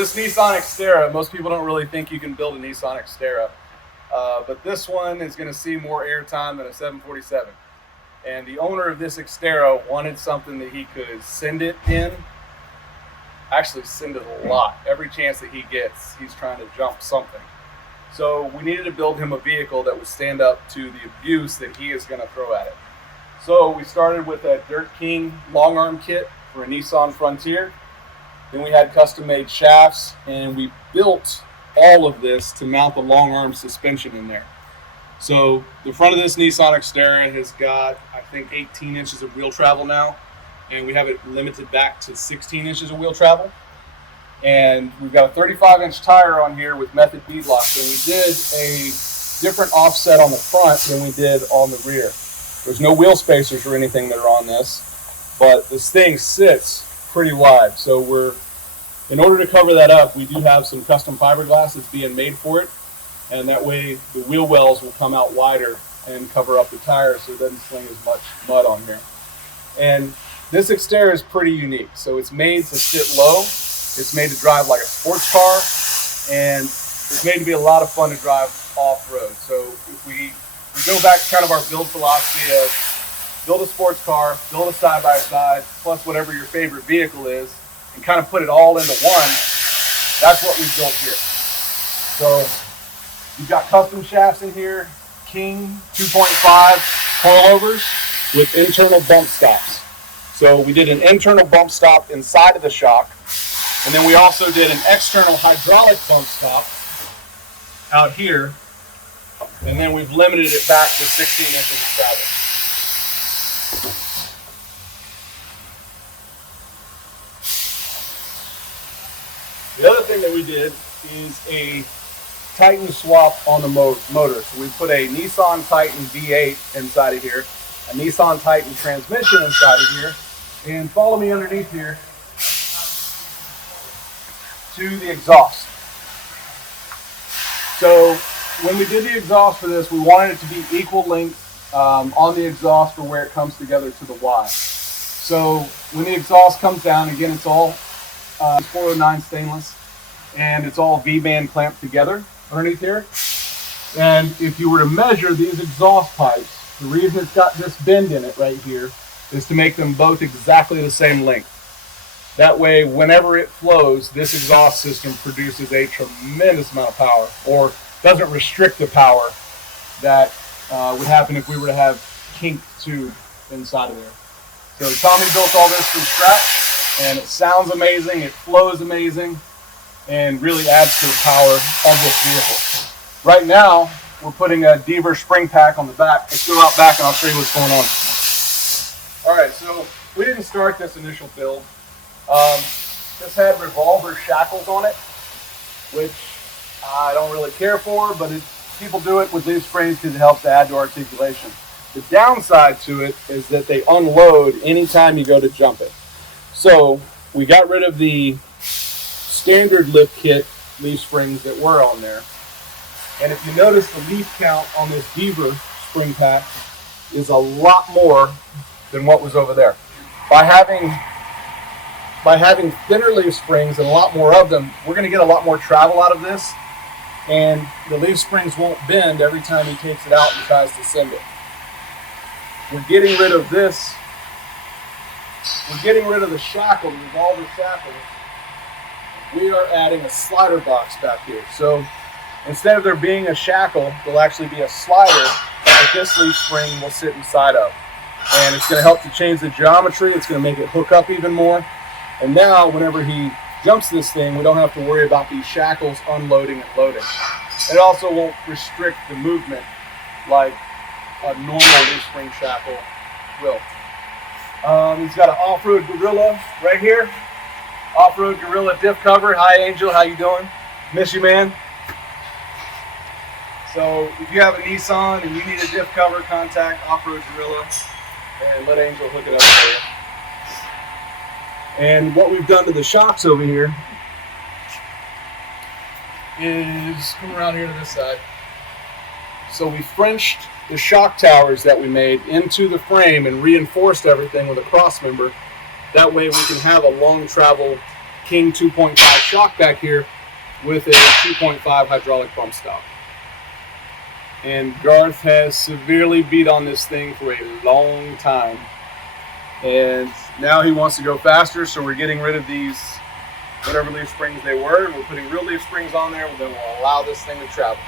this Nissan Xterra, most people don't really think you can build a Nissan Xterra, but this one is going to see more airtime than a 747. And the owner of this Xterra wanted something that he could send it in, actually send it a lot. Every chance that he gets, he's trying to jump something. So we needed to build him a vehicle that would stand up to the abuse that he is going to throw at it. So we started with a Dirt King long arm kit for a Nissan Frontier. Then we had custom made shafts, and we built all of this to mount the long arm suspension in there. So the front of this Nissan Xterra has got, I think, 18 inches of wheel travel now, and we have it limited back to 16 inches of wheel travel. And we've got a 35-inch tire on here with method bead locks, and we did a different offset on the front than we did on the rear. There's no wheel spacers or anything that are on this, but this thing sits pretty wide. So in order to cover that up, we do have some custom fiberglass that's being made for it, and that way the wheel wells will come out wider and cover up the tire so it doesn't sling as much mud on here. And this Xterra is pretty unique. So it's made to sit low, it's made to drive like a sports car, and it's made to be a lot of fun to drive off-road. So if we go back to kind of our build philosophy of build a sports car, build a side-by-side, plus whatever your favorite vehicle is, and kind of put it all into one, that's what we've built here. So you've got custom shafts in here, King 2.5 coilovers with internal bump stops. So we did an internal bump stop inside of the shock, and then we also did an external hydraulic bump stop out here, and then we've limited it back to 16 inches of travel. The other thing that we did is a Titan swap on the motor. So we put a Nissan Titan V8 inside of here, a Nissan Titan transmission inside of here, and follow me underneath here to the exhaust. So when we did the exhaust for this, we wanted it to be equal length on the exhaust for where it comes together to the Y. So when the exhaust comes down, again, it's all 409 stainless, and it's all V-band clamped together underneath here. And if you were to measure these exhaust pipes, the reason it's got this bend in it right here is to make them both exactly the same length. That way, whenever it flows, this exhaust system produces a tremendous amount of power, or doesn't restrict the power that would happen if we were to have kink tube inside of there. So Tommy built all this from scratch, and it sounds amazing, it flows amazing, and really adds to the power of this vehicle. Right now, we're putting a Deaver spring pack on the back. Let's go out back and I'll show you what's going on. All right, so we didn't start this initial build. This had revolver shackles on it, which I don't really care for, but people do it with these springs because it helps to add to articulation. The downside to it is that they unload anytime you go to jump it. So we got rid of the standard lift kit leaf springs that were on there. And if you notice, the leaf count on this Deaver spring pack is a lot more than what was over there. By having thinner leaf springs and a lot more of them, we're going to get a lot more travel out of this, and the leaf springs won't bend every time he takes it out and tries to send it. We're getting rid of this. We're getting rid of the shackle, the revolver shackle. We are adding a slider box back here. So instead of there being a shackle, there'll actually be a slider that this leaf spring will sit inside of. And it's going to help to change the geometry. It's going to make it hook up even more. And now, whenever he jumps this thing, we don't have to worry about these shackles unloading and loading. It also won't restrict the movement like a normal leaf spring shackle will. He's got an off-road Gorilla right here. Off-road Gorilla diff cover. Hi, Angel. How you doing? Miss you, man. So if you have a Nissan and you need a diff cover, contact Off-Road Gorilla and let Angel hook it up for you. And what we've done to the shocks over here is come around here to this side. So we Frenched the shock towers that we made into the frame and reinforced everything with a cross member. That way we can have a long travel King 2.5 shock back here with a 2.5 hydraulic pump stop. And Garth has severely beat on this thing for a long time. And now he wants to go faster, so we're getting rid of these whatever leaf springs they were, and we're putting real leaf springs on there that will allow this thing to travel.